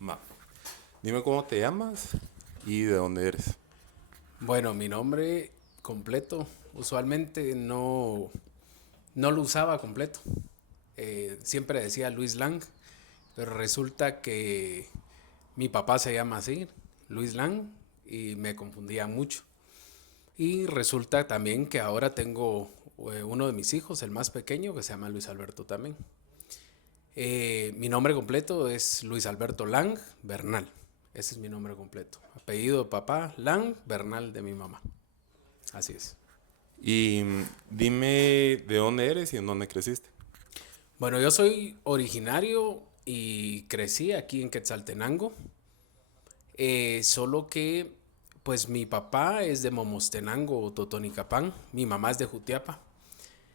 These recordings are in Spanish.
Ma, dime cómo te llamas y de dónde eres. Bueno, mi nombre completo, usualmente no lo usaba completo. Siempre decía Luis Lang, pero resulta que mi papá se llama así, Luis Lang, y me confundía mucho. Y resulta también que ahora tengo uno de mis hijos, el más pequeño, que se llama Luis Alberto también. Mi nombre completo es Luis Alberto Lang Bernal. Ese es mi nombre completo. Apellido de papá, Lang Bernal de mi mamá. Así es. Y dime de dónde eres y en dónde creciste. Bueno, yo soy originario y crecí aquí en Quetzaltenango, solo que pues mi papá es de Momostenango, Totonicapán, mi mamá es de Jutiapa.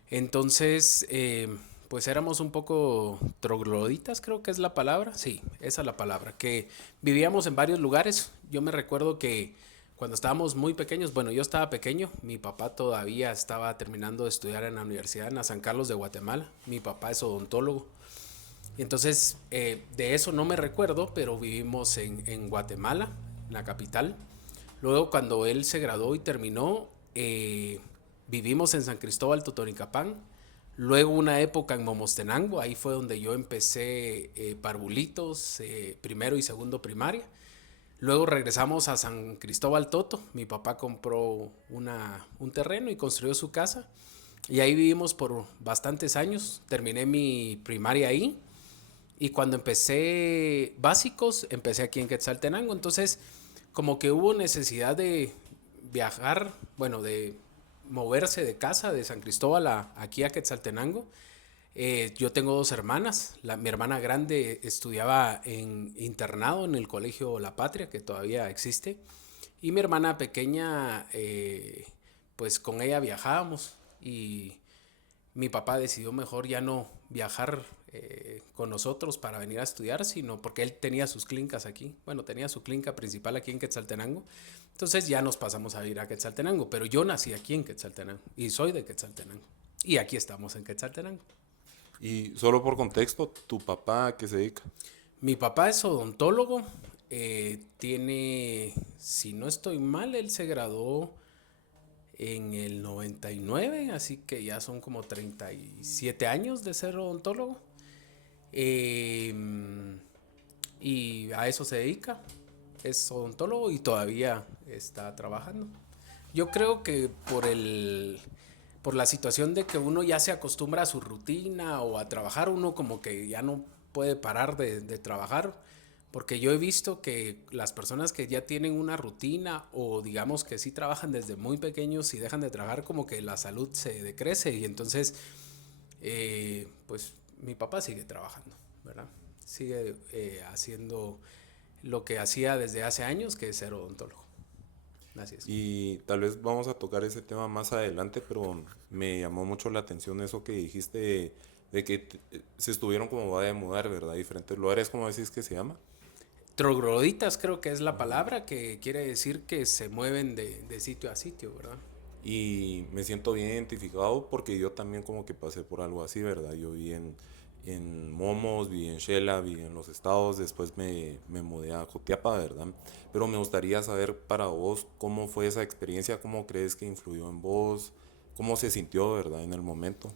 Entonces, pues éramos un poco trogloditas, creo que es la palabra. Sí, esa es la palabra. Que vivíamos en varios lugares. Yo me recuerdo que cuando estábamos muy pequeños, bueno, yo estaba pequeño, mi papá todavía estaba terminando de estudiar en la Universidad en San Carlos de Guatemala. Mi papá es odontólogo. Y entonces, de eso no me recuerdo, pero vivimos en Guatemala, en la capital. Luego, cuando él se graduó y terminó, vivimos en San Cristóbal, Totonicapán. Luego una época en Momostenango, ahí fue donde yo empecé parvulitos, primero y segundo primaria. Luego regresamos a San Cristóbal Toto. Mi papá compró un terreno y construyó su casa. Y ahí vivimos por bastantes años. Terminé mi primaria ahí. Y cuando empecé básicos, empecé aquí en Quetzaltenango. Entonces, como que hubo necesidad de viajar, bueno, de moverse de casa, de San Cristóbal aquí a Quetzaltenango. Yo tengo dos hermanas. Mi hermana grande estudiaba en internado en el colegio La Patria, que todavía existe. Y mi hermana pequeña, pues con ella viajábamos. Y mi papá decidió mejor ya no viajar con nosotros para venir a estudiar, sino porque él tenía sus clínicas aquí. Bueno, tenía su clínica principal aquí en Quetzaltenango. Entonces ya nos pasamos a vivir a Quetzaltenango. Pero yo nací aquí en Quetzaltenango y soy de Quetzaltenango. Y aquí estamos en Quetzaltenango. Y solo por contexto, ¿tu papá a qué se dedica? Mi papá es odontólogo. Tiene, si no estoy mal, él se graduó en el 99, así que ya son como 37 años de ser odontólogo. Eh, y a eso se dedica. Es odontólogo y todavía está trabajando. Yo creo que por la situación de que uno ya se acostumbra a su rutina o a trabajar, uno como que ya no puede parar de trabajar. Porque yo he visto que las personas que ya tienen una rutina o digamos que sí trabajan desde muy pequeños y dejan de trabajar, como que la salud se decrece y entonces pues mi papá sigue trabajando, ¿verdad? Sigue haciendo lo que hacía desde hace años, que es ser odontólogo. Así es. Y tal vez vamos a tocar ese tema más adelante, pero me llamó mucho la atención eso que dijiste de que se estuvieron como va de mudar, ¿verdad? Diferentes lugares, ¿cómo decís que se llama? Trogloditas creo que es la palabra que quiere decir que se mueven de sitio a sitio, ¿verdad? Y me siento bien identificado porque yo también como que pasé por algo así, ¿verdad? Yo vi en Momos, vi en Shela, vi en los estados, después me mudé a Jotiapa, ¿verdad? Pero me gustaría saber para vos cómo fue esa experiencia, cómo crees que influyó en vos, cómo se sintió, ¿verdad? En el momento.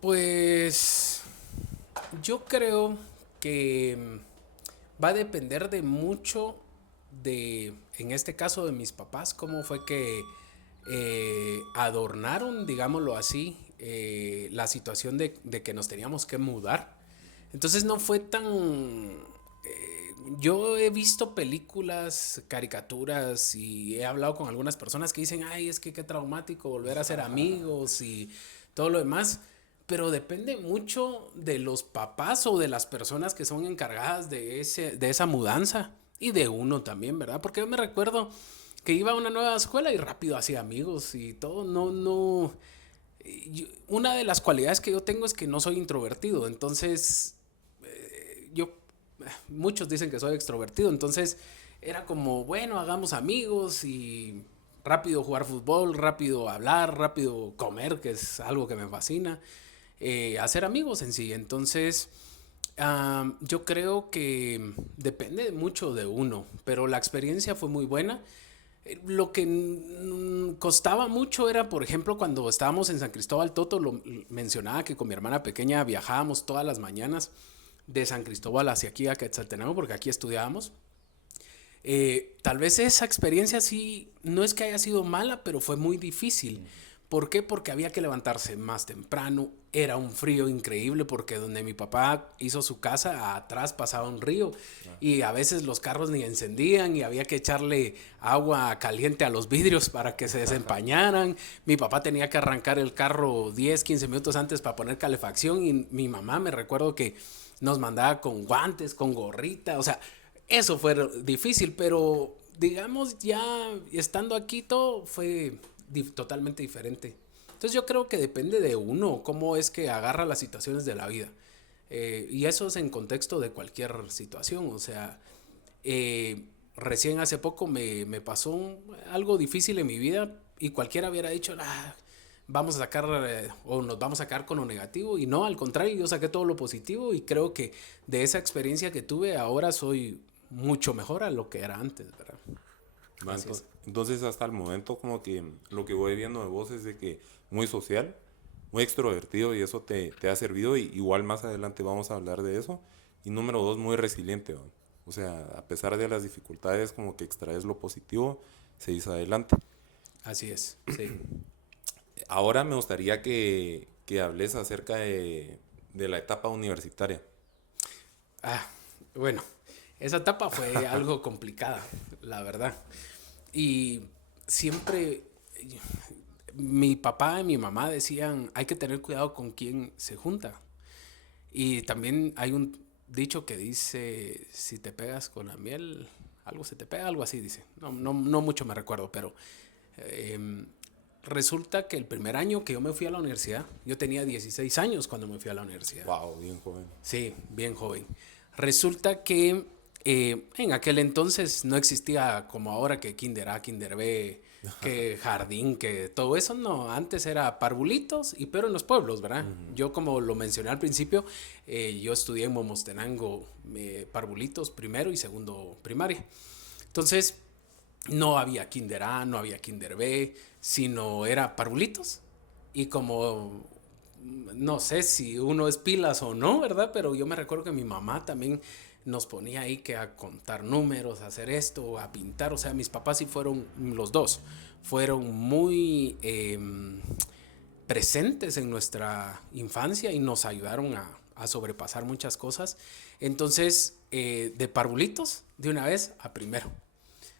Pues yo creo que va a depender de mucho en este caso de mis papás, cómo fue que adornaron, digámoslo así, la situación de que nos teníamos que mudar. Entonces no fue tan... Yo he visto películas, caricaturas y he hablado con algunas personas que dicen, ay, es que qué traumático volver a ser amigos y todo lo demás. Pero depende mucho de los papás o de las personas que son encargadas de esa mudanza y de uno también, ¿verdad? Porque yo me recuerdo que iba a una nueva escuela y rápido hacía amigos y todo. Una de las cualidades que yo tengo es que no soy introvertido, entonces yo, muchos dicen que soy extrovertido, entonces era como, bueno, hagamos amigos y rápido jugar fútbol, rápido hablar, rápido comer, que es algo que me fascina, hacer amigos en sí. Entonces, Yo creo que depende mucho de uno, pero la experiencia fue muy buena. Lo que costaba mucho era, por ejemplo, cuando estábamos en San Cristóbal, Toto lo mencionaba que con mi hermana pequeña viajábamos todas las mañanas de San Cristóbal hacia aquí a Quetzaltenango, porque aquí estudiábamos. Tal vez esa experiencia sí, no es que haya sido mala, pero fue muy difícil. ¿Por qué? Porque había que levantarse más temprano, era un frío increíble porque donde mi papá hizo su casa, atrás pasaba un río y a veces los carros ni encendían y había que echarle agua caliente a los vidrios para que se desempañaran. Mi papá tenía que arrancar el carro 10, 15 minutos antes para poner calefacción y mi mamá me recuerdo que nos mandaba con guantes, con gorrita, o sea, eso fue difícil, pero digamos ya estando aquí todo fue totalmente diferente. Entonces yo creo que depende de uno, cómo es que agarra las situaciones de la vida. Y eso es en contexto de cualquier situación. O sea, recién hace poco me pasó algo difícil en mi vida y cualquiera hubiera dicho, vamos a sacar o nos vamos a sacar con lo negativo. Y no, al contrario, yo saqué todo lo positivo y creo que de esa experiencia que tuve ahora soy mucho mejor a lo que era antes, ¿verdad? Entonces hasta el momento como que lo que voy viendo de vos es de que muy social, muy extrovertido y eso te ha servido y igual más adelante vamos a hablar de eso. Y número dos, muy resiliente, ¿no? O sea, a pesar de las dificultades como que extraes lo positivo, seguís adelante. Así es, sí. Ahora me gustaría que hables acerca de la etapa universitaria. Ah, bueno, esa etapa fue algo complicada, la verdad. Y siempre mi papá y mi mamá decían, hay que tener cuidado con quién se junta. Y también hay un dicho que dice, si te pegas con la miel, algo se te pega, algo así dice. No mucho me recuerdo, pero eh, resulta que el primer año que yo me fui a la universidad, yo tenía 16 años cuando me fui a la universidad. Wow, bien joven. Sí, bien joven. Resulta que en aquel entonces no existía como ahora que Kinder A, Kinder B, que jardín, que todo eso, no. Antes era parvulitos, pero en los pueblos, ¿verdad? Yo como lo mencioné al principio, yo estudié en Momostenango parvulitos primero y segundo primaria. Entonces no había Kinder A, no había Kinder B, sino era parvulitos. Y como no sé si uno es pilas o no, ¿verdad? Pero yo me recuerdo que mi mamá también nos ponía ahí que a contar números, a hacer esto, a pintar. O sea, mis papás sí fueron, los dos, fueron muy presentes en nuestra infancia y nos ayudaron a sobrepasar muchas cosas. Entonces, de parvulitos, de una vez a primero.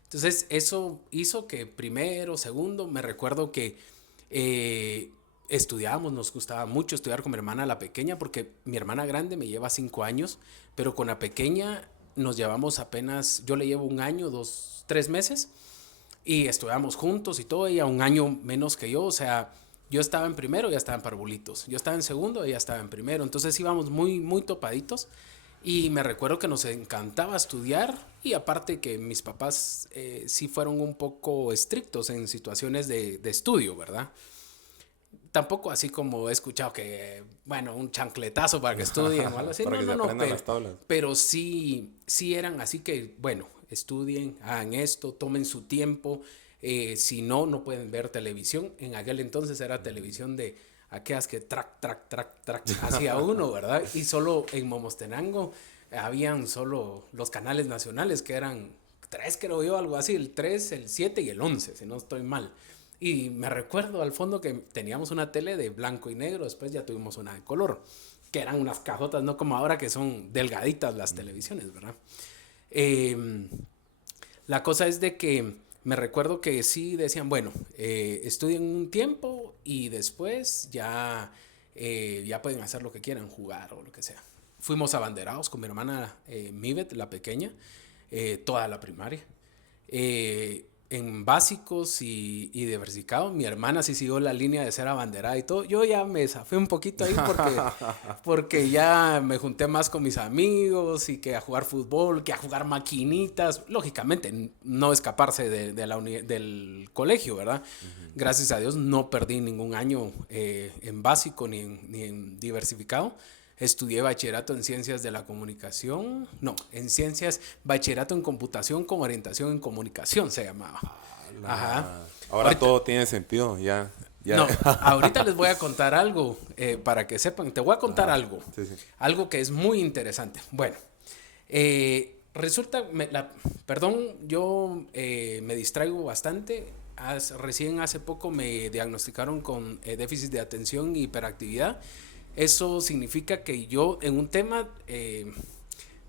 Entonces, eso hizo que primero, segundo, me recuerdo que estudiábamos, nos gustaba mucho estudiar con mi hermana la pequeña, porque mi hermana grande me lleva 5 años, pero con la pequeña nos llevamos apenas, yo le llevo 1 año, 2, 3 meses, y estudiamos juntos y todo, ella 1 año menos que yo, o sea, yo estaba en primero, ella estaba en parvulitos, yo estaba en segundo, ella estaba en primero, entonces íbamos muy, muy topaditos, y me recuerdo que nos encantaba estudiar, y aparte que mis papás sí fueron un poco estrictos en situaciones de estudio, ¿verdad? Tampoco así como he escuchado que, bueno, un chancletazo para que estudien o algo así. Para No, que se no, no, aprendan las tablas. pero sí, sí eran así que, bueno, estudien, hagan esto, tomen su tiempo. Si no, no pueden ver televisión. En aquel entonces era televisión de aquellas que track, track, track, track, hacía uno, ¿verdad? Y solo en Momostenango habían solo los canales nacionales que eran 3, creo yo, algo así, el 3, el 7 y el 11, si no estoy mal. Y me recuerdo al fondo que teníamos una tele de blanco y negro, después ya tuvimos una de color, que eran unas cajotas, no como ahora que son delgaditas las televisiones, ¿verdad? Eh, la cosa es de que me recuerdo que sí decían, bueno, estudien un tiempo y después ya pueden hacer lo que quieran, jugar o lo que sea. Fuimos abanderados con mi hermana Mivet, la pequeña, toda la primaria. En básicos y diversificado, mi hermana sí siguió la línea de ser abanderada y todo. Yo ya me zafé un poquito ahí porque ya me junté más con mis amigos y que a jugar fútbol, que a jugar maquinitas. Lógicamente, no escaparse del colegio, ¿verdad? Gracias a Dios no perdí ningún año en básico ni en diversificado. estudié bachillerato en ciencias de la comunicación, no, en ciencias, bachillerato en computación con orientación en comunicación se llamaba. Ajá. Ahora Ahorita, todo tiene sentido, ya. no, ahorita les voy a contar algo para que sepan. Te voy a contar algo. Sí, sí. Algo que es muy interesante. Bueno, resulta, perdón, yo me distraigo bastante. Recién hace poco me diagnosticaron con déficit de atención y hiperactividad. Eso significa que yo en un tema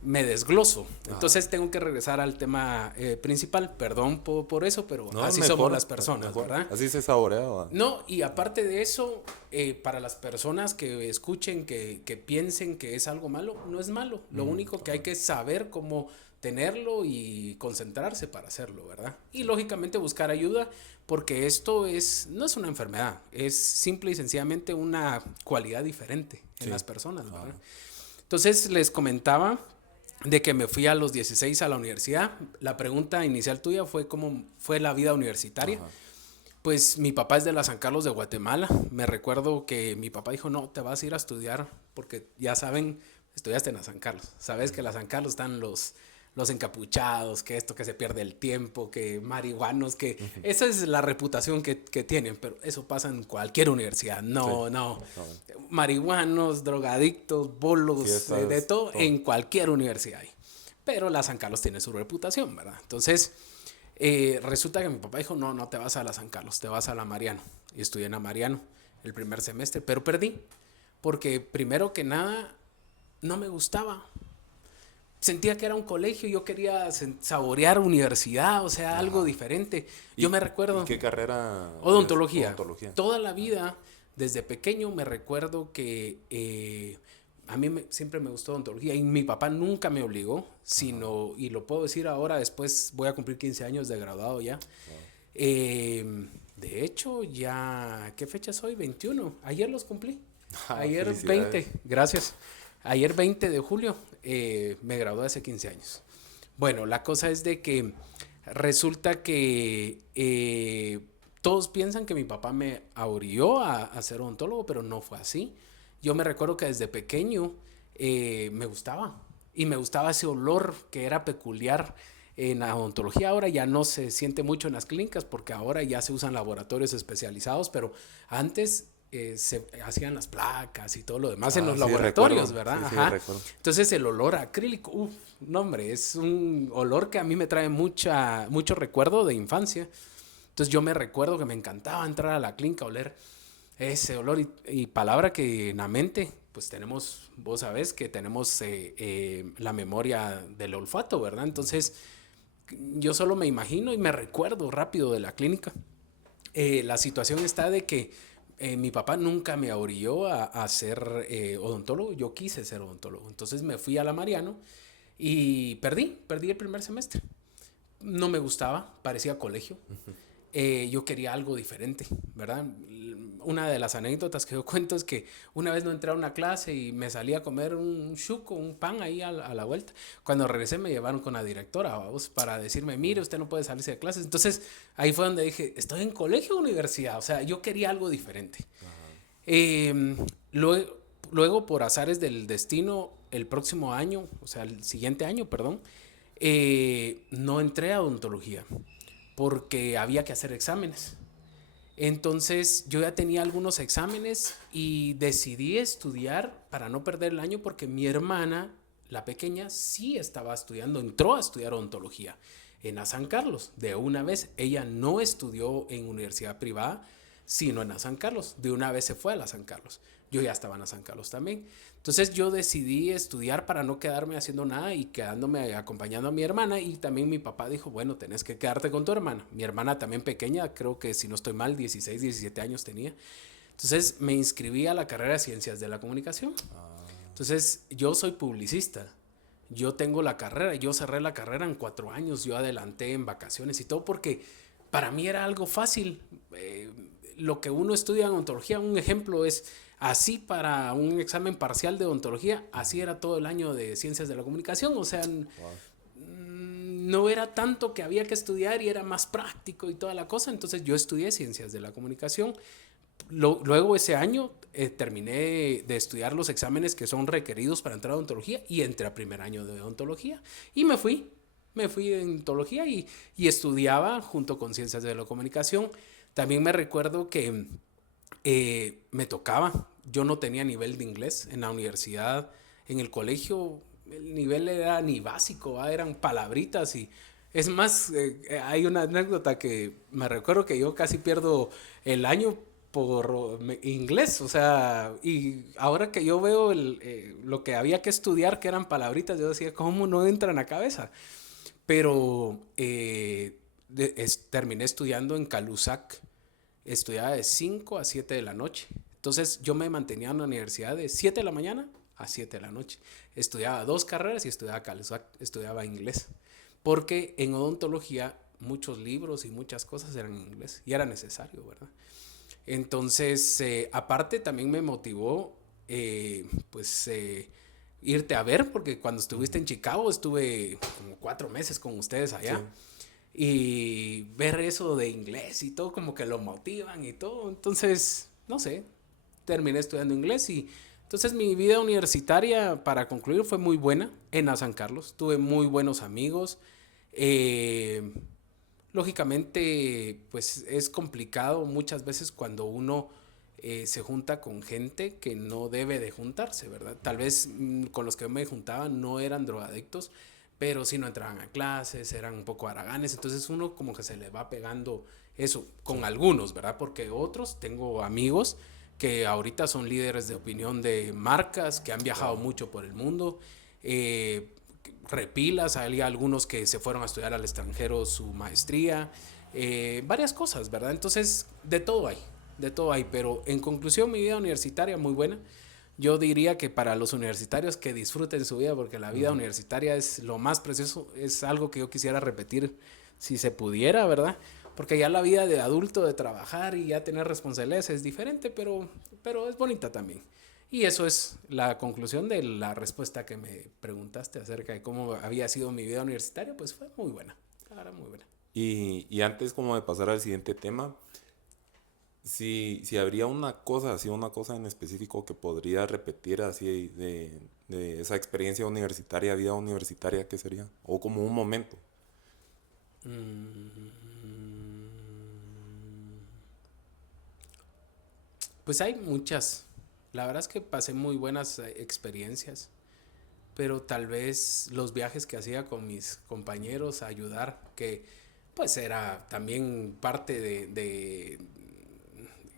me desgloso. Entonces tengo que regresar al tema principal. Perdón por eso, pero No, así mejor, somos las personas, mejor. ¿verdad? Así se saborea, ¿va? No, y aparte de eso, para las personas que escuchen, que piensen que es algo malo, no es malo. Lo único que hay que es saber cómo tenerlo y concentrarse para hacerlo, ¿verdad? Y lógicamente buscar ayuda, porque esto no es una enfermedad, es simple y sencillamente una cualidad diferente en las personas, ¿verdad? Entonces les comentaba de que me fui a los 16 a la universidad. La pregunta inicial tuya fue cómo fue la vida universitaria. Ajá. Pues mi papá es de la San Carlos de Guatemala. Me recuerdo que mi papá dijo, no, te vas a ir a estudiar porque ya saben, estudiaste en la San Carlos. Sabes que en la San Carlos están los encapuchados, que esto, que se pierde el tiempo, que marihuanos, que esa es la reputación que tienen, pero eso pasa en cualquier universidad. No, Sí. no. Marihuanos, drogadictos, bolos, Fiestas, de todo, todo. en cualquier universidad hay. Pero la San Carlos tiene su reputación, ¿verdad? Entonces, resulta que mi papá dijo, no, no te vas a la San Carlos, te vas a la Mariano. Y estudié en la Mariano el primer semestre, pero perdí. Porque primero que nada, no me gustaba. Sentía que era un colegio, yo quería saborear universidad, o sea, algo diferente. Yo me recuerdo... ¿Y qué carrera? Odontología. Odontología. Toda la vida, desde pequeño, me recuerdo que a mí siempre me gustó odontología y mi papá nunca me obligó, sino, y lo puedo decir ahora, después voy a cumplir 15 años de graduado ya. De hecho, ya, ¿qué fecha soy? 21. Ayer los cumplí. Ayer Felicidades. 20, gracias. Ayer 20 de julio me gradué hace 15 años. Bueno, la cosa es de que resulta que todos piensan que mi papá me orilló a ser odontólogo, pero no fue así. Yo me recuerdo que desde pequeño me gustaba y me gustaba ese olor que era peculiar en la odontología. Ahora ya no se siente mucho en las clínicas porque ahora ya se usan laboratorios especializados, pero antes se hacían las placas y todo lo demás en los laboratorios, recuerdo. ¿verdad? Sí, Ajá. recuerdo. Entonces el olor a acrílico, no hombre, es un olor que a mí me trae mucho recuerdo de infancia. Entonces yo me recuerdo que me encantaba entrar a la clínica, oler ese olor y palabra que en la mente, pues tenemos, vos sabés que tenemos la memoria del olfato, ¿verdad? Entonces yo solo me imagino y me recuerdo rápido de la clínica. La situación está de que mi papá nunca me orilló a ser odontólogo, yo quise ser odontólogo, entonces me fui a la Mariano y perdí el primer semestre. No me gustaba, parecía colegio. Yo quería algo diferente, ¿verdad? Una de las anécdotas que yo cuento es que una vez no entré a una clase y me salí a comer un chuco, un pan ahí a la vuelta. Cuando regresé me llevaron con la directora, vamos, para decirme, mire, usted no puede salirse de clases. Entonces ahí fue donde dije, estoy en colegio o universidad, o sea, yo quería algo diferente. Luego, por azares del destino, el próximo año, o sea, el siguiente año, perdón, no entré a odontología porque había que hacer exámenes. Entonces yo ya tenía algunos exámenes y decidí estudiar para no perder el año porque mi hermana, la pequeña, sí estaba estudiando, entró a estudiar odontología en la San Carlos. De una vez, ella no estudió en universidad privada, sino en la San Carlos. De una vez se fue a la San Carlos. Yo ya estaba en la San Carlos también. Entonces yo decidí estudiar para no quedarme haciendo nada y quedándome acompañando a mi hermana. Y también mi papá dijo, bueno, tenés que quedarte con tu hermana. Mi hermana también pequeña, creo que si no estoy mal, 16, 17 años tenía. Entonces me inscribí a la carrera de Ciencias de la Comunicación. Entonces yo soy publicista. Yo tengo la carrera, yo cerré la carrera en 4 años, yo adelanté en vacaciones y todo porque para mí era algo fácil. Lo que uno estudia en odontología, un ejemplo es así para un examen parcial de odontología, así era todo el año de Ciencias de la Comunicación, o sea, no era tanto que había que estudiar y era más práctico y toda la cosa, entonces yo estudié Ciencias de la Comunicación, Luego ese año terminé de estudiar los exámenes que son requeridos para entrar a odontología y entré a primer año de odontología y me fui de odontología y estudiaba junto con ciencias de la comunicación. También me recuerdo que me tocaba, yo no tenía nivel de inglés en la universidad, en el colegio el nivel era ni básico, ¿va? Eran palabritas y es más, hay una anécdota que me recuerdo que yo casi pierdo el año por inglés, o sea, y ahora que yo veo lo que había que estudiar, que eran palabritas, yo decía, ¿cómo no entran a cabeza? Pero terminé estudiando en Calusac, estudiaba de 5 a 7 de la noche. Entonces yo me mantenía en la universidad de 7 de la mañana a 7 de la noche. Estudiaba dos carreras y estudiaba Calusac, estudiaba inglés. Porque en odontología muchos libros y muchas cosas eran en inglés y era necesario, ¿verdad? Entonces, aparte también me motivó, pues, irte a ver, porque cuando estuviste en Chicago estuve como 4 meses con ustedes Sí. allá. Y ver eso de inglés y todo, como que lo motivan y todo. Entonces, no sé, terminé estudiando inglés y entonces mi vida universitaria, para concluir, fue muy buena en la San Carlos. Tuve muy buenos amigos. Eh, Lógicamente, pues es complicado muchas veces cuando uno se junta con gente que no debe de juntarse, ¿verdad? Tal vez con los que me juntaba no eran drogadictos, pero sí no entraban a clases, eran un poco haraganes, entonces uno como que se le va pegando eso con Sí. algunos, ¿verdad? Porque otros, tengo amigos que ahorita son líderes de opinión de marcas, que han viajado Wow. mucho por el mundo, eh, repilas, hay algunos que se fueron a estudiar al extranjero su maestría, varias cosas, ¿verdad? Entonces, de todo hay, pero en conclusión mi vida universitaria muy buena. Yo diría que para los universitarios que disfruten su vida, porque la vida Ujú. universitaria es lo más precioso, es algo que yo quisiera repetir si se pudiera, ¿verdad? Porque ya la vida de adulto, de trabajar y ya tener responsabilidades es diferente, pero es bonita también. Y eso es la conclusión de la respuesta que me preguntaste acerca de cómo había sido mi vida universitaria, pues fue muy buena, la verdad, muy buena. Y antes como de pasar al siguiente tema, si habría una cosa, así una cosa en específico que podría repetir así de esa experiencia universitaria, vida universitaria, ¿qué sería? O como un momento. Mm, Pues hay muchas. La verdad es que pasé muy buenas experiencias, pero tal vez los viajes que hacía con mis compañeros a ayudar, que pues era también parte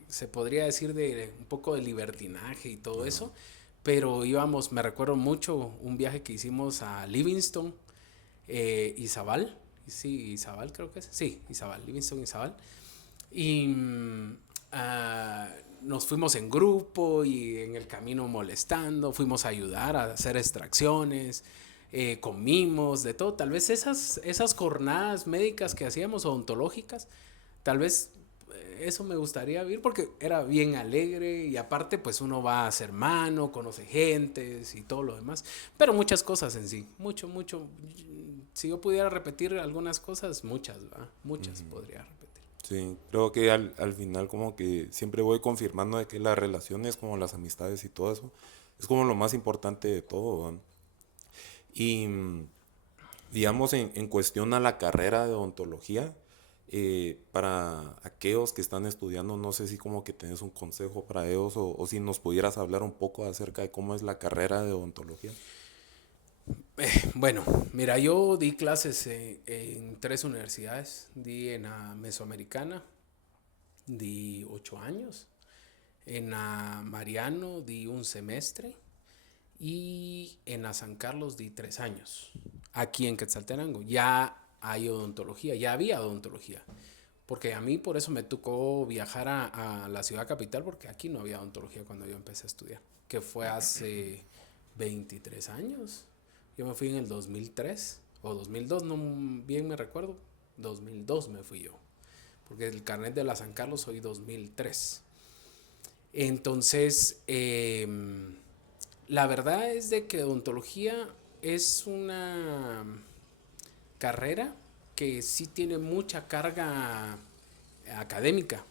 se podría decir, de un poco de libertinaje y todo Ajá. eso, pero íbamos, me recuerdo mucho un viaje que hicimos a Livingston, Izabal, sí, Izabal creo que es, sí, Izabal, Livingston, Izabal, y ah, nos fuimos en grupo y en el camino molestando, fuimos a ayudar a hacer extracciones, comimos, de todo. Tal vez esas jornadas médicas que hacíamos odontológicas, tal vez eso me gustaría vivir porque era bien alegre y aparte pues uno va a ser mano, conoce gentes y todo lo demás, pero muchas cosas en sí, mucho, mucho. Si yo pudiera repetir algunas cosas, muchas, ¿va? Muchas podría repetir. Sí, creo que al final como que siempre voy confirmando de que las relaciones, como las amistades y todo eso, es como lo más importante de todo, ¿va? Y digamos en cuestión a la carrera de odontología, para aquellos que están estudiando, no sé si como que tenés un consejo para ellos o si nos pudieras hablar un poco acerca de cómo es la carrera de odontología. Bueno, mira, yo di clases en tres universidades. Di en la Mesoamericana, di 8 años. En la Mariano di un semestre. Y en la San Carlos di 3 años. Aquí en Quetzaltenango ya hay odontología, ya había odontología. Porque a mí por eso me tocó viajar a la ciudad capital, porque aquí no había odontología cuando yo empecé a estudiar, que fue hace 23 años. Yo me fui en el 2003 o 2002, no bien me recuerdo. 2002 me fui yo, porque el carnet de la San Carlos soy 2003. Entonces, la verdad es de que odontología es una carrera que sí tiene mucha carga académica,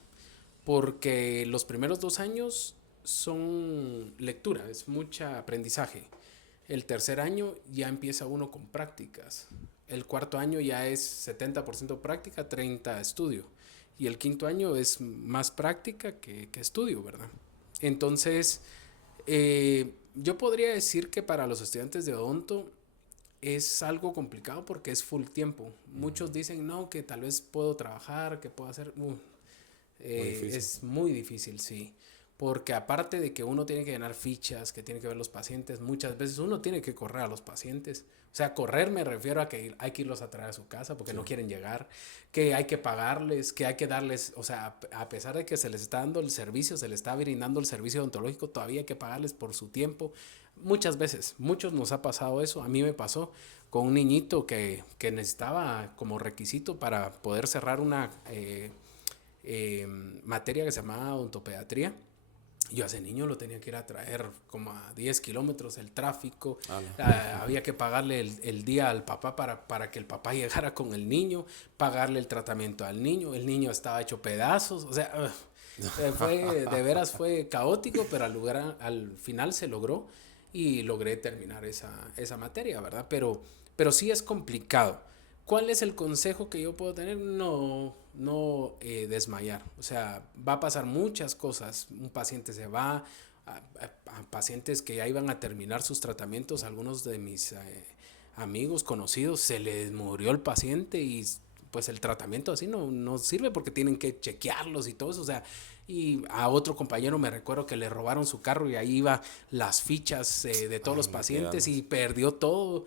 porque los primeros 2 años son lectura, es mucho aprendizaje. El tercer año ya empieza uno con prácticas. El cuarto año ya es 70% práctica, 30 estudio. Y el quinto año es más práctica que estudio, ¿verdad? Entonces, yo podría decir que para los estudiantes de odonto es algo complicado porque es full tiempo. Muchos dicen, no, que tal vez puedo trabajar, que puedo hacer. Muy difícil. Es muy difícil, sí. Porque aparte de que uno tiene que llenar fichas, que tiene que ver los pacientes, muchas veces uno tiene que correr a los pacientes. O sea, correr me refiero a que hay que irlos a traer a su casa porque Sí. no quieren llegar, que hay que pagarles, que hay que darles, o sea, a pesar de que se les está dando el servicio, se les está brindando el servicio odontológico, todavía hay que pagarles por su tiempo. Muchas veces, muchos nos ha pasado eso. A mí me pasó con un niñito que necesitaba como requisito para poder cerrar una materia que se llamaba odontopediatría. Yo a ese niño lo tenía que ir a traer como a 10 kilómetros, el tráfico, había que pagarle el día al papá para que el papá llegara con el niño, pagarle el tratamiento al niño, el niño estaba hecho pedazos, o sea, de veras fue caótico, pero al final se logró y logré terminar esa materia, ¿verdad? Pero sí es complicado. ¿Cuál es el consejo que yo puedo tener? No desmayar. O sea, va a pasar muchas cosas. Un paciente se va, a pacientes que ya iban a terminar sus tratamientos, algunos de mis amigos conocidos, se les murió el paciente y pues el tratamiento así no sirve porque tienen que chequearlos y todo eso. O sea, y a otro compañero me recuerdo que le robaron su carro y ahí iba las fichas de todos los pacientes y perdió todo.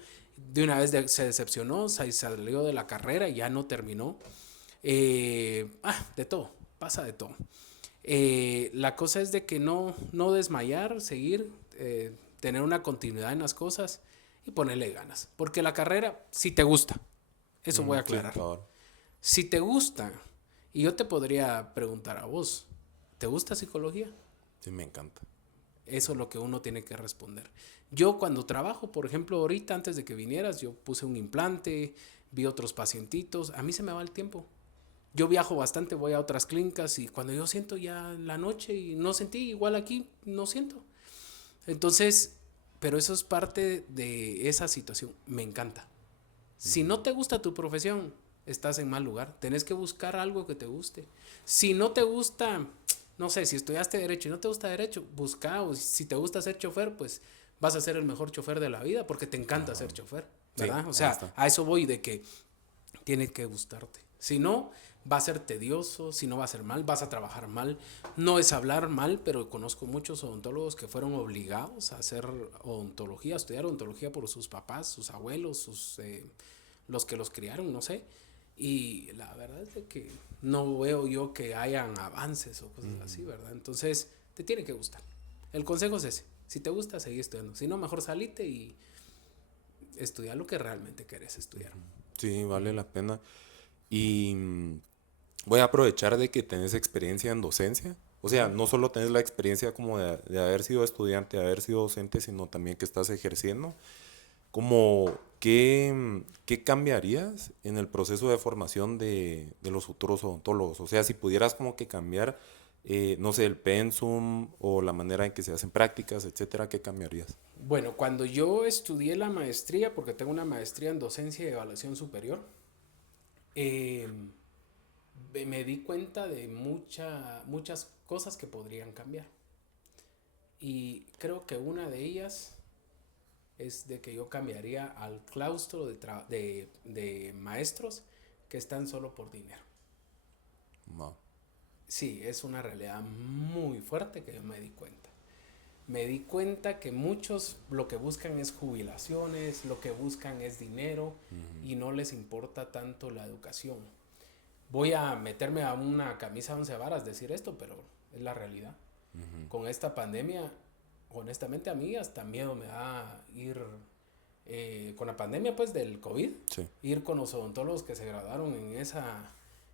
De una vez se decepcionó, se salió de la carrera y ya no terminó. De todo, pasa de todo. La cosa es de que no desmayar, seguir, tener una continuidad en las cosas y ponerle ganas. Porque la carrera, si te gusta, eso voy a aclarar. Sí, claro. Si te gusta, y yo te podría preguntar a vos, ¿te gusta psicología? Sí, me encanta. Eso es lo que uno tiene que responder. Yo cuando trabajo, por ejemplo, ahorita antes de que vinieras, yo puse un implante, vi otros pacientitos, a mí se me va el tiempo. Yo viajo bastante, voy a otras clínicas y cuando yo siento ya la noche y no sentí, igual aquí no siento. Entonces, pero eso es parte de esa situación, me encanta. Si no te gusta tu profesión, estás en mal lugar. Tenés que buscar algo que te guste. Si no te gusta, no sé, si estudiaste derecho y no te gusta derecho, busca, o si te gusta ser chofer, pues vas a ser el mejor chofer de la vida porque te encanta ser chofer, ¿verdad? Sí, O ahí sea, está. a eso voy de que tiene que gustarte. Si no, va a ser tedioso, si no va a ser mal, vas a trabajar mal. No es hablar mal, pero conozco muchos odontólogos que fueron obligados a hacer odontología, a estudiar odontología por sus papás, sus abuelos, los que los criaron, no sé. Y la verdad es de que no veo yo que hayan avances o cosas así, ¿verdad? Entonces, te tiene que gustar. El consejo es ese. Si te gusta, seguí estudiando. Si no, mejor salite y estudia lo que realmente querés estudiar. Sí, vale la pena. Y voy a aprovechar de que tenés experiencia en docencia. O sea, no solo tenés la experiencia como de haber sido estudiante, de haber sido docente, sino también que estás ejerciendo. Como, ¿qué cambiarías en el proceso de formación de los futuros odontólogos? O sea, si pudieras como que cambiar, no sé, el pensum o la manera en que se hacen prácticas, etcétera, ¿qué cambiarías? Bueno, cuando yo estudié la maestría, porque tengo una maestría en docencia y evaluación superior, eh, me di cuenta de muchas cosas que podrían cambiar. Y creo que una de ellas es de que yo cambiaría al claustro de maestros que están solo por dinero. No. Sí, es una realidad muy fuerte que yo me di cuenta. Me di cuenta que muchos lo que buscan es jubilaciones, lo que buscan es dinero y no les importa tanto la educación. Voy a meterme a una camisa de 11 varas decir esto, pero es la realidad. Con esta pandemia, honestamente a mí hasta miedo me da ir, con la pandemia pues del COVID, Sí. ir con los odontólogos que se graduaron en esa,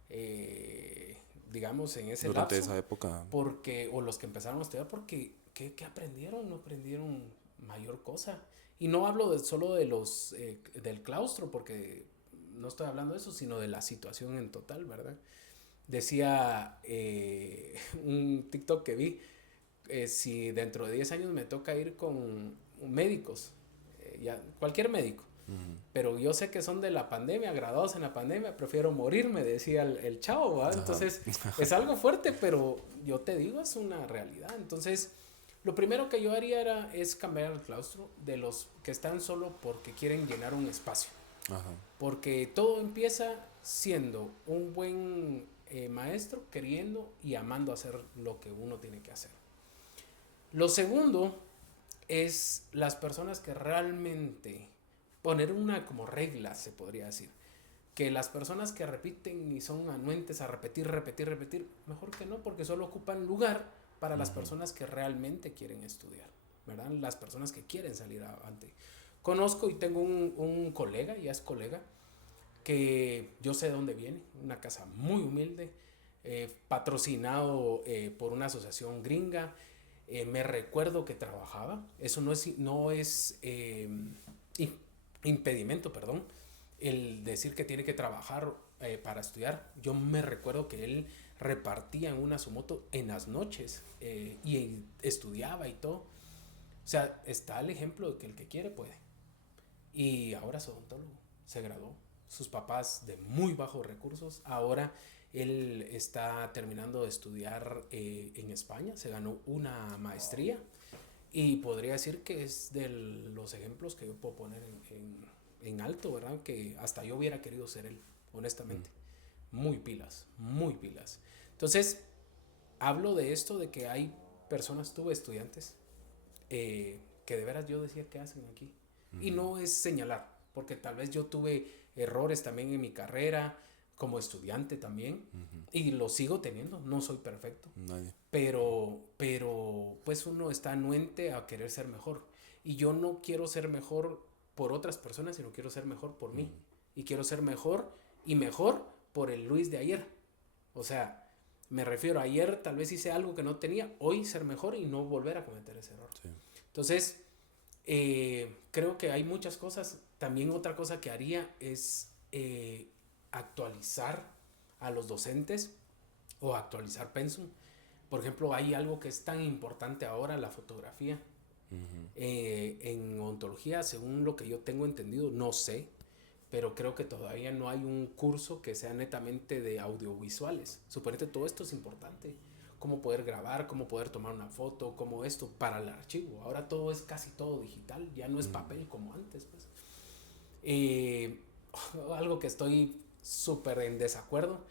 eh, digamos, en ese Durante lapso, esa época. porque, o los que empezaron a estudiar, porque, ¿qué aprendieron? No aprendieron mayor cosa. Y no hablo solo de del claustro, porque no estoy hablando de eso, sino de la situación en total, ¿verdad? decía un TikTok que vi, si dentro de 10 años me toca ir con médicos, cualquier médico, pero yo sé que son de la pandemia, graduados en la pandemia, prefiero morirme, decía el chavo, ¿verdad? Entonces es algo fuerte, pero yo te digo, es una realidad. Entonces lo primero que yo haría es cambiar el claustro de los que están solo porque quieren llenar un espacio. Ajá. Porque todo empieza siendo un buen maestro, queriendo y amando hacer lo que uno tiene que hacer. Lo segundo es las personas que realmente, poner una como regla, se podría decir, que las personas que repiten y son anuentes a repetir, mejor que no, porque solo ocupan lugar para las personas que realmente quieren estudiar, ¿verdad? Las personas que quieren salir adelante. Conozco y tengo un colega, ya es colega, que yo sé de dónde viene, una casa muy humilde, patrocinado por una asociación gringa. Me recuerdo que trabajaba, eso no es impedimento, perdón, el decir que tiene que trabajar para estudiar. Yo me recuerdo que él repartía en una su moto en las noches y estudiaba y todo. O sea, está el ejemplo de que el que quiere puede. Y ahora es odontólogo, se graduó. Sus papás de muy bajos recursos, ahora él está terminando de estudiar en España, se ganó una maestría y podría decir que es de los ejemplos que yo puedo poner en alto, ¿verdad? Que hasta yo hubiera querido ser él, honestamente. Muy pilas, muy pilas. Entonces, hablo de esto, de que hay personas, tuve estudiantes, que de veras yo decía, ¿qué hacen aquí? Y no es señalar, porque tal vez yo tuve errores también en mi carrera, como estudiante también, y lo sigo teniendo, no soy perfecto. Nadie. Pero pues uno está anuente a querer ser mejor. Y yo no quiero ser mejor por otras personas, sino quiero ser mejor por mí. Y quiero ser mejor y mejor por el Luis de ayer. O sea, me refiero, ayer tal vez hice algo que no tenía, hoy ser mejor y no volver a cometer ese error. Sí. Entonces, creo que hay muchas cosas. También otra cosa que haría es actualizar a los docentes o actualizar pensum. Por ejemplo, hay algo que es tan importante ahora, la fotografía. En odontología, según lo que yo tengo entendido, no sé, pero creo que todavía no hay un curso que sea netamente de audiovisuales. Suponete, todo esto es importante. Cómo poder grabar, cómo poder tomar una foto, cómo esto para el archivo. Ahora todo es casi todo digital, ya no es papel como antes, pues. Algo que estoy súper en desacuerdo,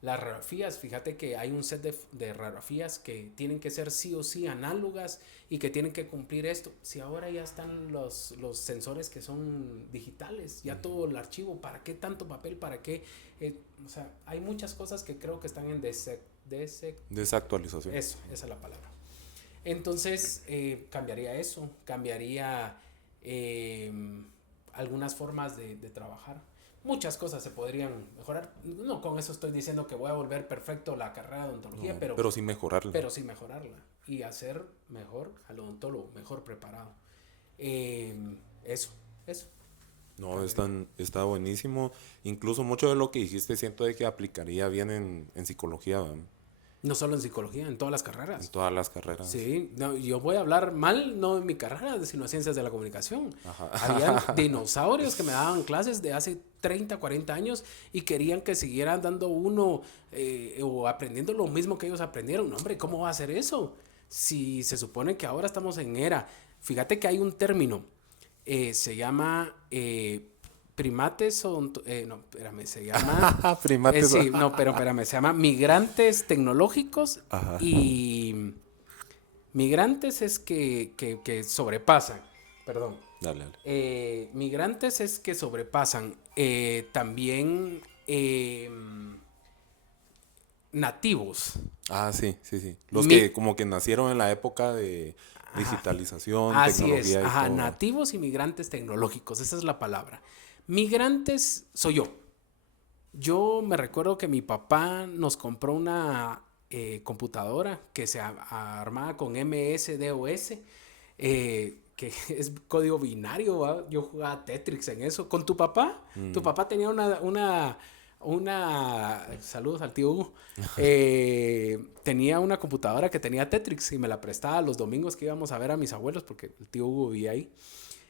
las radiografías. Fíjate que hay un set de radiografías que tienen que ser sí o sí análogas y que tienen que cumplir esto. Si ahora ya están los sensores que son digitales, ya todo el archivo, ¿para qué tanto papel? ¿Para qué? O sea, hay muchas cosas que creo que están en desactualización. Eso, esa es la palabra. Entonces, cambiaría eso, cambiaría algunas formas de trabajar. Muchas cosas se podrían mejorar. No con eso estoy diciendo que voy a volver perfecto la carrera de odontología, no, pero sí mejorarla. Pero sí mejorarla y hacer mejor al odontólogo, mejor preparado. Eso. No, está buenísimo. Incluso mucho de lo que dijiste siento de que aplicaría bien en psicología, ¿verdad? No solo en psicología, en todas las carreras. En todas las carreras. Sí, no, yo voy a hablar mal, no en mi carrera, sino en ciencias de la comunicación. Habían dinosaurios que me daban clases de hace 30, 40 años y querían que siguieran dando uno o aprendiendo lo mismo que ellos aprendieron. No, hombre, ¿cómo va a ser eso? Si se supone que ahora estamos en era. Fíjate que hay un término, se llama... primates no, espérame, se llama primates. Sí, no, pero espérame, se llama migrantes tecnológicos. Ajá. Y migrantes es que sobrepasan, perdón. Dale. Migrantes es que sobrepasan. También nativos. Sí. Los que como que nacieron en la época de digitalización, tecnología. Así es, ajá, nativos y migrantes tecnológicos, esa es la palabra. Migrantes soy yo. Yo me recuerdo que mi papá nos compró una computadora que se armaba con MS-DOS, que es código binario, ¿va? Yo jugaba Tetris en eso. ¿Con tu papá? ¿Tu papá tenía una saludos al tío Hugo, tenía una computadora que tenía Tetris y me la prestaba los domingos que íbamos a ver a mis abuelos porque el tío Hugo vivía ahí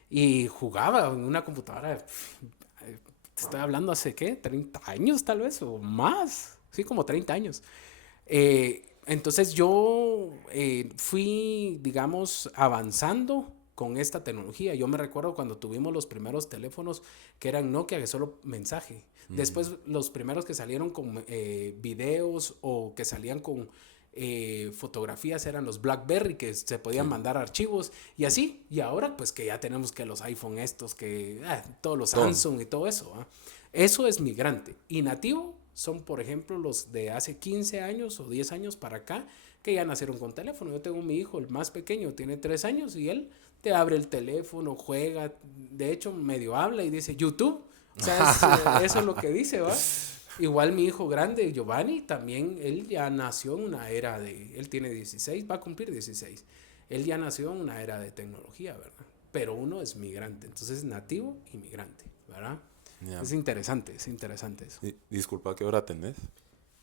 y jugaba en una computadora, te estoy hablando hace, ¿qué? 30 años tal vez o más, sí, como 30 años. Entonces yo fui, digamos, avanzando con esta tecnología. Yo me recuerdo cuando tuvimos los primeros teléfonos que eran Nokia, que solo mensaje. Después los primeros que salieron con videos o que salían con fotografías eran los BlackBerry, que se podían Sí. mandar archivos y así. Y ahora pues que ya tenemos que los iPhone estos, que todos los Todo. Samsung y todo eso. Eso es migrante. Y nativo son, por ejemplo, los de hace 15 años o 10 años para acá, que ya nacieron con teléfono. Yo tengo mi hijo, el más pequeño, tiene 3 años y él te abre el teléfono, juega, de hecho medio habla y dice YouTube. O sea, eso es lo que dice, ¿va? Igual mi hijo grande, Giovanni, también él ya nació en una era él tiene 16, va a cumplir 16. Él ya nació en una era de tecnología, ¿verdad? Pero uno es migrante, entonces nativo y migrante, ¿verdad? Ya. Es interesante eso. Disculpa, ¿qué hora tenés?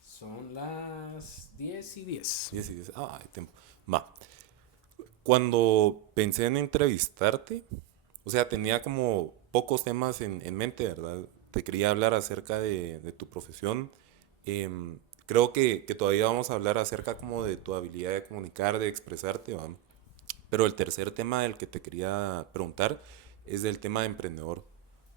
Son las 10:10. 10 y 10. Ah, hay tiempo. Va. Cuando pensé en entrevistarte, o sea, tenía como pocos temas en mente, ¿verdad? Te quería hablar acerca de tu profesión. Em, Creo que todavía vamos a hablar acerca como de tu habilidad de comunicar, de expresarte, ¿va? Pero el tercer tema del que te quería preguntar es del tema de emprendedor.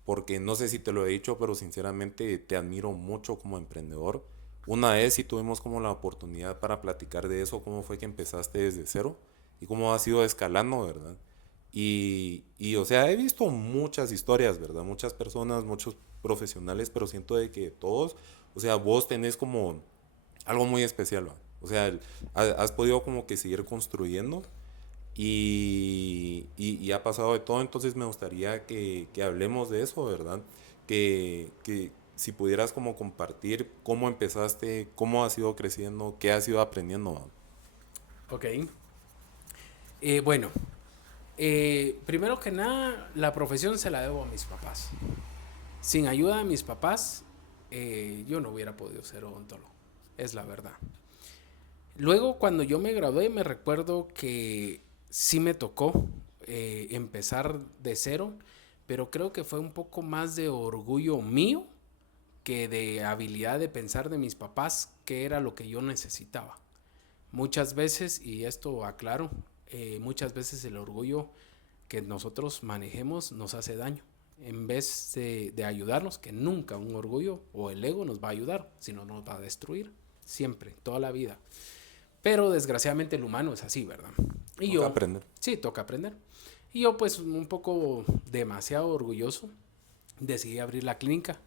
Porque no sé si te lo he dicho, pero sinceramente te admiro mucho como emprendedor. Una vez sí tuvimos como la oportunidad para platicar de eso, cómo fue que empezaste desde cero y cómo has ido escalando, ¿verdad? O sea, he visto muchas historias, ¿verdad? Muchas personas, muchos profesionales, pero siento de que todos, o sea, vos tenés como algo muy especial, ¿va? O sea, has podido como que seguir construyendo y ha pasado de todo, entonces me gustaría que hablemos de eso, ¿verdad? Que si pudieras como compartir cómo empezaste, cómo has ido creciendo, qué has ido aprendiendo, ¿va? Ok. Bueno, primero que nada, la profesión se la debo a mis papás. Sin ayuda de mis papás, yo no hubiera podido ser odontólogo. Es la verdad. Luego, cuando yo me gradué, me recuerdo que sí me tocó empezar de cero, pero creo que fue un poco más de orgullo mío que de habilidad de pensar de mis papás qué era lo que yo necesitaba. Muchas veces, y esto aclaro, muchas veces el orgullo que nosotros manejemos nos hace daño. En vez de ayudarnos, que nunca un orgullo o el ego nos va a ayudar, sino nos va a destruir. Siempre, toda la vida. Pero desgraciadamente el humano es así, ¿verdad? Y Toca yo, aprender. sí, toca aprender. Y yo pues un poco demasiado orgulloso decidí abrir la clínica.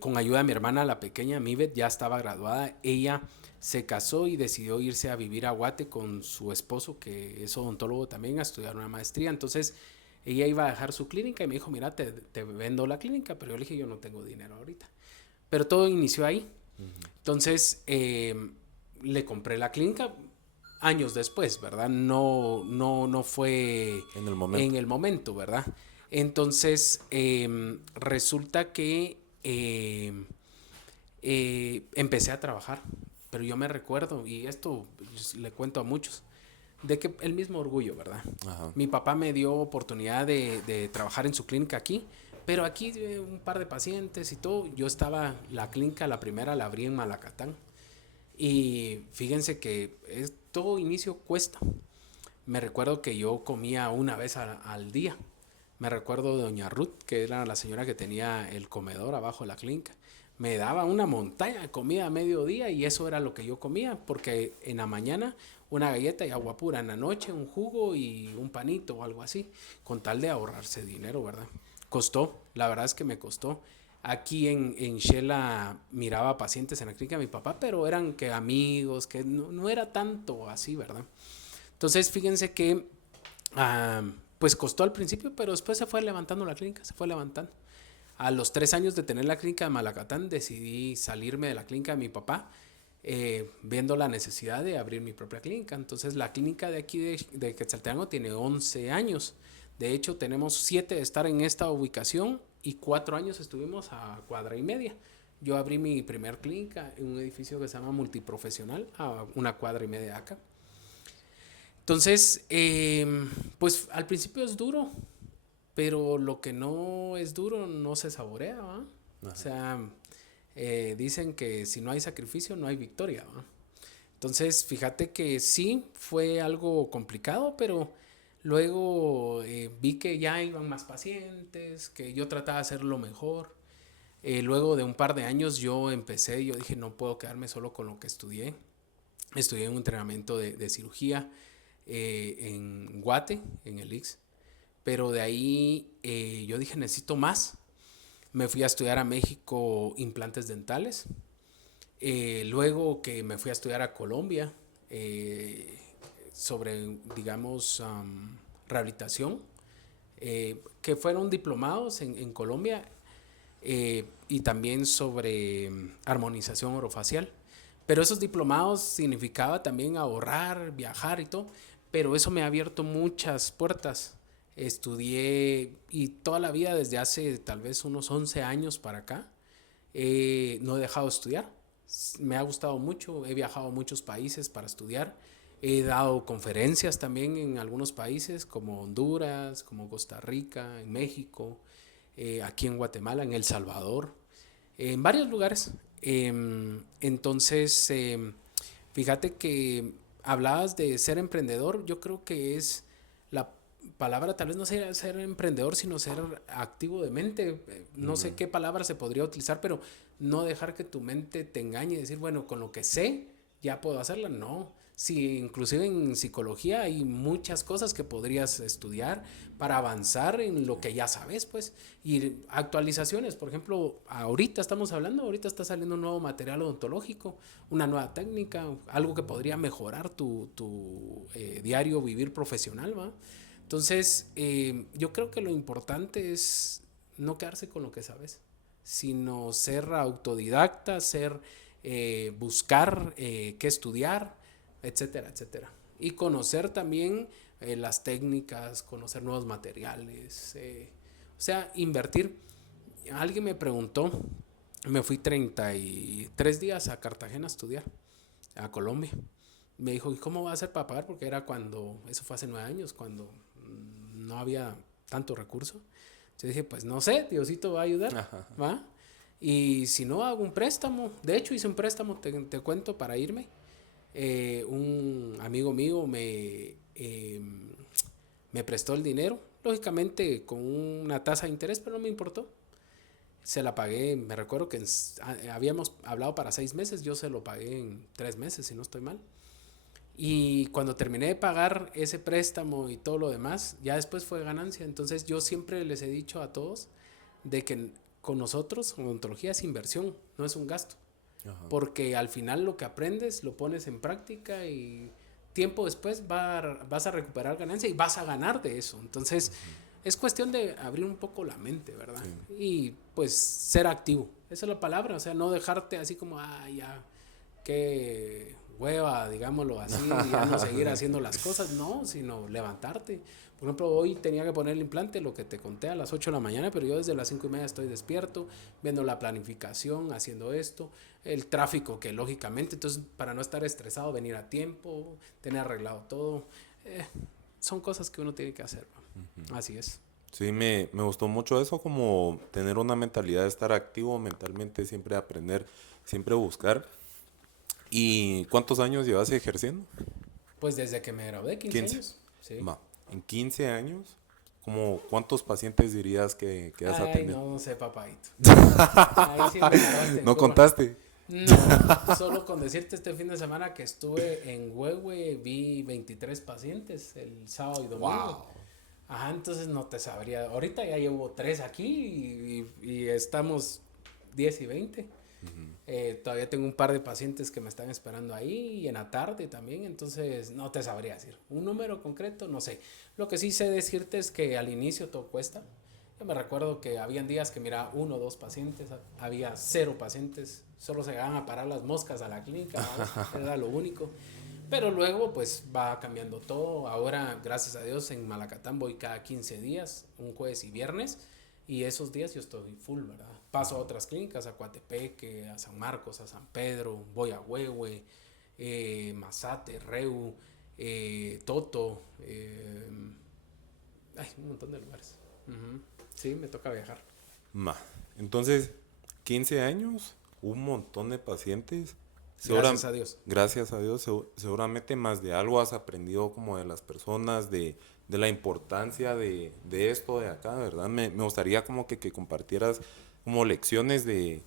Con ayuda de mi hermana, la pequeña Mivet, ya estaba graduada. Ella se casó y decidió irse a vivir a Guate con su esposo, que es odontólogo también, a estudiar una maestría. Entonces ella iba a dejar su clínica y me dijo, mira, te vendo la clínica, pero yo le dije, yo no tengo dinero ahorita. Pero todo inició ahí. Entonces le compré la clínica años después, ¿verdad? No fue En el momento. en el momento, ¿verdad? Entonces resulta que empecé a trabajar, pero yo me recuerdo, y esto le cuento a muchos, de que el mismo orgullo, ¿verdad? Ajá. Mi papá me dio oportunidad de trabajar en su clínica aquí, pero aquí un par de pacientes y todo. Yo estaba, la clínica, la primera la abrí en Malacatán. Y fíjense que todo inicio cuesta. Me recuerdo que yo comía una vez al día. Me recuerdo de doña Ruth, que era la señora que tenía el comedor abajo de la clínica. Me daba una montaña de comida a mediodía y eso era lo que yo comía, porque en la mañana una galleta y agua pura, en la noche un jugo y un panito o algo así, con tal de ahorrarse dinero, ¿verdad? Costó, la verdad es que me costó. Aquí en Shela miraba pacientes en la clínica de mi papá, pero eran que amigos, que no era tanto así, ¿verdad? Entonces, fíjense que pues costó al principio, pero después se fue levantando la clínica, se fue levantando. A los 3 años de tener la clínica de Malacatán, decidí salirme de la clínica de mi papá, viendo la necesidad de abrir mi propia clínica. Entonces, la clínica de aquí de Quetzaltenango tiene 11 años. De hecho, tenemos 7 de estar en esta ubicación y 4 años estuvimos a cuadra y media. yo abrí mi primer clínica en un edificio que se llama Multiprofesional, a 1.5 cuadras de acá. Entonces, pues al principio es duro, pero lo que no es duro no se saborea, ¿va? O sea, dicen que si no hay sacrificio no hay victoria, ¿va? Entonces, fíjate que sí, fue algo complicado, pero luego vi que ya iban más pacientes, que yo trataba de hacer lo mejor. Luego de un par de años yo dije, no puedo quedarme solo con lo que estudié. Estudié un entrenamiento de cirugía en Guate, en el IX. Pero de ahí yo dije, necesito más. Me fui a estudiar a México implantes dentales. Luego que me fui a estudiar a Colombia sobre, digamos, rehabilitación, que fueron diplomados en Colombia, y también sobre armonización orofacial. Pero esos diplomados significaba también ahorrar, viajar y todo, pero eso me ha abierto muchas puertas. Estudié y toda la vida, desde hace tal vez unos 11 años para acá, no he dejado de estudiar. Me ha gustado mucho, he viajado a muchos países para estudiar. He dado conferencias también en algunos países como Honduras, como Costa Rica, en México, aquí en Guatemala, en El Salvador, en varios lugares. Entonces, fíjate que hablabas de ser emprendedor. Yo creo que es la palabra, tal vez no sea ser emprendedor, sino ser activo de mente. No sé qué palabra se podría utilizar, pero no dejar que tu mente te engañe y decir, bueno, con lo que sé ya puedo hacerla. No. Sí, inclusive en psicología hay muchas cosas que podrías estudiar para avanzar en lo que ya sabes, pues. Y actualizaciones, por ejemplo, ahorita está saliendo un nuevo material odontológico, una nueva técnica, algo que podría mejorar tu diario vivir profesional, ¿va? Entonces, yo creo que lo importante es no quedarse con lo que sabes, sino ser autodidacta, buscar qué estudiar, etcétera, etcétera. Y conocer también las técnicas, conocer nuevos materiales, o sea, invertir. Alguien me preguntó, me fui 33 días a Cartagena a estudiar, a Colombia. Me dijo, ¿y cómo va a hacer para pagar? Porque era eso fue hace 9 años, cuando no había tanto recurso. Yo dije, pues no sé, Diosito va a ayudar, ¿va? Y si no, hago un préstamo. De hecho, hice un préstamo, te cuento, para irme. Un amigo mío me prestó el dinero, lógicamente con una tasa de interés, pero no me importó. Se la pagué, me recuerdo que habíamos hablado para 6 meses, yo se lo pagué en 3 meses, si no estoy mal. Y cuando terminé de pagar ese préstamo y todo lo demás, ya después fue ganancia. Entonces yo siempre les he dicho a todos de que con nosotros odontología es inversión, no es un gasto. Ajá. Porque al final lo que aprendes lo pones en práctica y tiempo después vas a recuperar ganancia y vas a ganar de eso. Entonces es cuestión de abrir un poco la mente, ¿verdad? Sí. Y pues ser activo, esa es la palabra, o sea, no dejarte así como, ya, qué hueva, digámoslo así, ya no seguir haciendo las cosas, no, sino levantarte. Por ejemplo, hoy tenía que poner el implante, lo que te conté, a las 8 de la mañana, pero yo desde las 5:30 estoy despierto, viendo la planificación, haciendo esto, el tráfico que lógicamente, entonces para no estar estresado, venir a tiempo, tener arreglado todo, son cosas que uno tiene que hacer, ¿no? Así es. Sí, me gustó mucho eso, como tener una mentalidad de estar activo mentalmente, siempre aprender, siempre buscar. ¿Y cuántos años llevas ejerciendo? Pues desde que me gradué, 15 años. Sí. Va. En 15 años, ¿como cuántos pacientes dirías que has atendido? No sé, papadito. Ahí sí me grabaste. ¿No contaste? No, solo con decirte este fin de semana que estuve en Huehue, vi 23 pacientes el sábado y domingo. Wow. Ajá, entonces no te sabría. Ahorita ya llevo 3 aquí y estamos 10 y 20. Todavía tengo un par de pacientes que me están esperando ahí y en la tarde también, entonces no te sabría decir un número concreto, no sé. Lo que sí sé decirte es que al inicio todo cuesta. Yo me recuerdo que habían días que miraba 1 o 2 pacientes, había 0 pacientes, solo se iban a parar las moscas a la clínica, era lo único. Pero luego pues va cambiando todo. Ahora, gracias a Dios, en Malacatán voy cada 15 días, un jueves y viernes. Y esos días yo estoy full, ¿verdad? Paso a otras clínicas, a Coatepeque, a San Marcos, a San Pedro, voy a Huehue, Mazate, Reu, Toto, un montón de lugares. Uh-huh. Sí, me toca viajar. Ma. Entonces, 15 años, un montón de pacientes. Gracias a Dios. Gracias a Dios, seguramente más de algo has aprendido como de las personas, de la importancia de esto de acá, ¿verdad? Me gustaría como que compartieras como lecciones de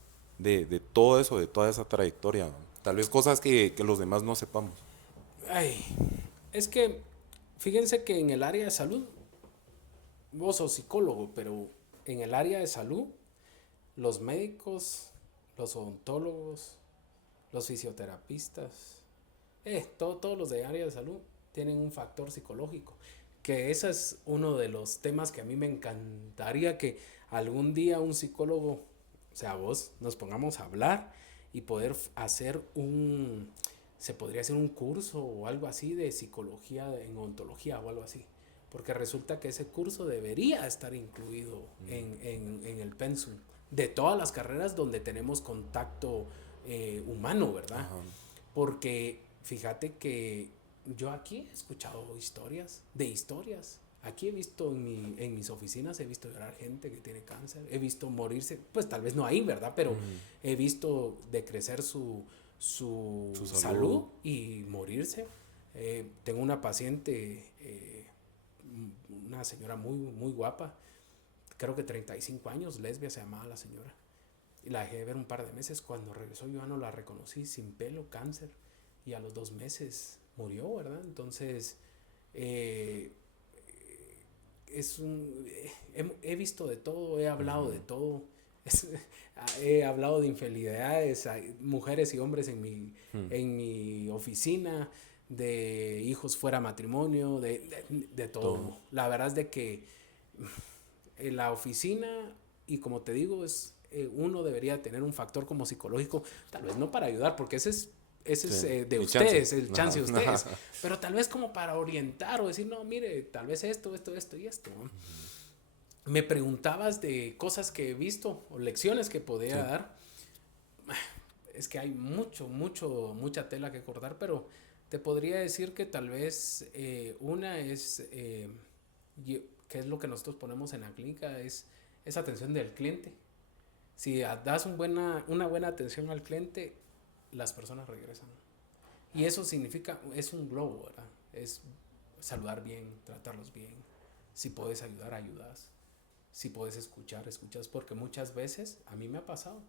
todo eso, de toda esa trayectoria, ¿no? Tal vez cosas que los demás no sepamos. Ay, es que fíjense que en el área de salud, vos sos psicólogo, pero en el área de salud, los médicos, los odontólogos, los fisioterapistas, todos los de área de salud tienen un factor psicológico, que ese es uno de los temas que a mí me encantaría que algún día un psicólogo, o sea vos, nos pongamos a hablar y poder hacer se podría hacer un curso o algo así de psicología en odontología o algo así, porque resulta que ese curso debería estar incluido en el pensum de todas las carreras donde tenemos contacto humano, ¿verdad? Ajá. Porque fíjate que yo aquí he escuchado historias. Aquí he visto en mis oficinas, he visto llorar gente que tiene cáncer, he visto morirse, pues tal vez no ahí, ¿verdad? Pero he visto decrecer su salud y morirse. Tengo una paciente, una señora muy, muy guapa, creo que 35 años, lesbia se llamaba la señora. Y la dejé de ver un par de meses. Cuando regresó yo ya no la reconocí, sin pelo, cáncer. Y a los 2 meses murió, ¿verdad? Entonces, he visto de todo, he hablado de todo. He hablado de infidelidades, mujeres y hombres en mi oficina, de hijos fuera matrimonio, de todo. La verdad es de que en la oficina, y como te digo, uno debería tener un factor como psicológico, tal vez no para ayudar, porque ese es de ustedes, el chance de ustedes, pero tal vez como para orientar o decir, no, mire, tal vez esto y esto, ¿no? Me preguntabas de cosas que he visto o lecciones que podía dar. Es que hay mucha tela que cortar, pero te podría decir que tal vez una es, que es lo que nosotros ponemos en la clínica, es atención del cliente. Si das una buena atención al cliente, las personas regresan. Y eso significa, es un globo, ¿verdad? Es saludar bien, tratarlos bien. Si puedes ayudar, ayudas. Si puedes escuchar, escuchas. Porque muchas veces, a mí me ha pasado,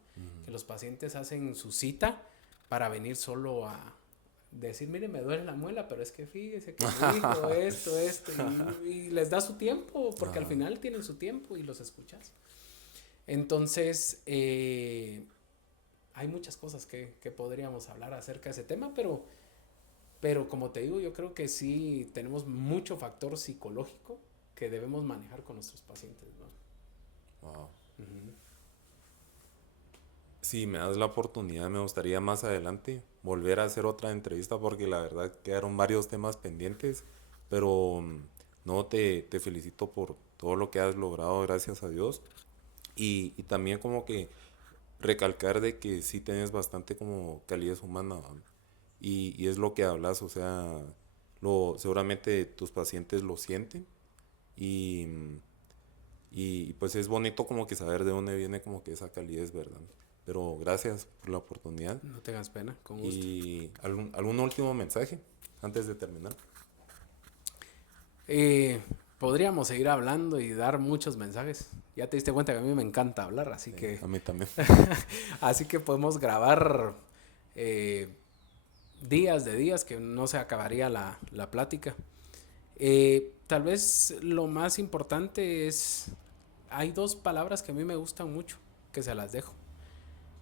que los pacientes hacen su cita para venir solo a decir, mire, me duele la muela, pero es que fíjese que me dijo esto, y les da su tiempo, porque al final tienen su tiempo y los escuchas. Entonces, hay muchas cosas que podríamos hablar acerca de ese tema, pero como te digo, yo creo que sí tenemos mucho factor psicológico que debemos manejar con nuestros pacientes, ¿no? Wow. Uh-huh. Si me das la oportunidad, me gustaría más adelante volver a hacer otra entrevista, porque la verdad quedaron varios temas pendientes, pero no, te felicito por todo lo que has logrado, gracias a Dios. Y también como que recalcar de que sí tienes bastante como calidez humana, ¿no? Y es lo que hablas, o sea, seguramente tus pacientes lo sienten y pues es bonito como que saber de dónde viene como que esa calidez, ¿verdad? Pero gracias por la oportunidad. No tengas pena, con gusto. ¿Y algún último mensaje antes de terminar? Podríamos seguir hablando y dar muchos mensajes. Ya te diste cuenta que a mí me encanta hablar, así que... A mí también. Así que podemos grabar días que no se acabaría la plática. Tal vez lo más importante es... Hay 2 palabras que a mí me gustan mucho, que se las dejo,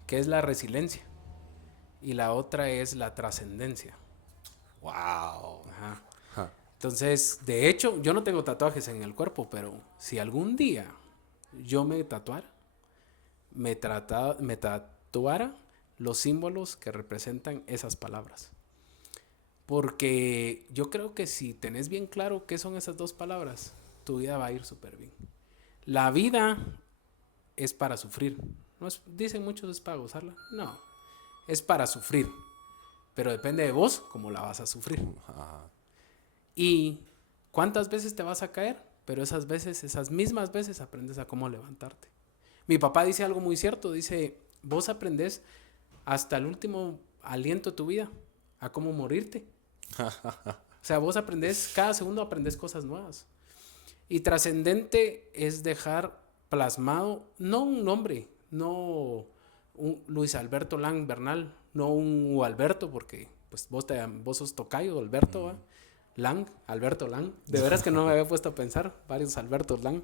que es la resiliencia y la otra es la trascendencia. ¡Wow! Ajá. Entonces, de hecho, yo no tengo tatuajes en el cuerpo, pero si algún día yo me tatuara, me tatuara los símbolos que representan esas palabras. Porque yo creo que si tenés bien claro qué son esas 2 palabras, tu vida va a ir súper bien. La vida es para sufrir. No es, dicen muchos es para gozarla. No, es para sufrir. Pero depende de vos cómo la vas a sufrir. Ajá. Y cuántas veces te vas a caer, pero esas veces, esas mismas veces aprendes a cómo levantarte. Mi papá dice algo muy cierto, dice, vos aprendés hasta el último aliento de tu vida a cómo morirte. O sea, vos aprendés, cada segundo aprendés cosas nuevas. Y trascendente es dejar plasmado, no un nombre, no un Luis Alberto Lang Bernal, no un Alberto, porque pues vos sos tocayo, Alberto, ¿va? Lang, Alberto Lang. De veras que no me había puesto a pensar, varios Albertos Lang.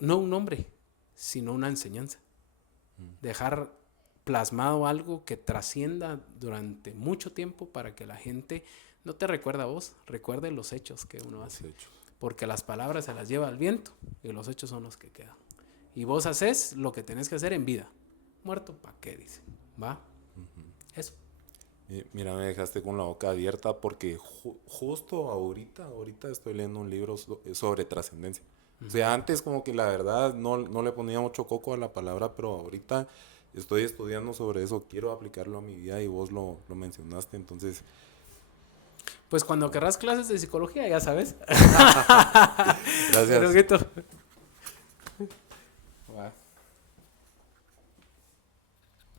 No un nombre, sino una enseñanza. Dejar plasmado algo que trascienda durante mucho tiempo para que la gente no te recuerde a vos, recuerde los hechos que uno hace. Porque las palabras se las lleva el viento y los hechos son los que quedan. Y vos haces lo que tenés que hacer en vida. Muerto, ¿pa' qué? Dice. ¿Va? Eso. Mira, me dejaste con la boca abierta porque justo ahorita estoy leyendo un libro sobre trascendencia. O sea, antes como que la verdad no le ponía mucho coco a la palabra, pero ahorita estoy estudiando sobre eso, quiero aplicarlo a mi vida y vos lo mencionaste, entonces... Pues cuando querrás clases de psicología, ya sabes. Gracias. Pero,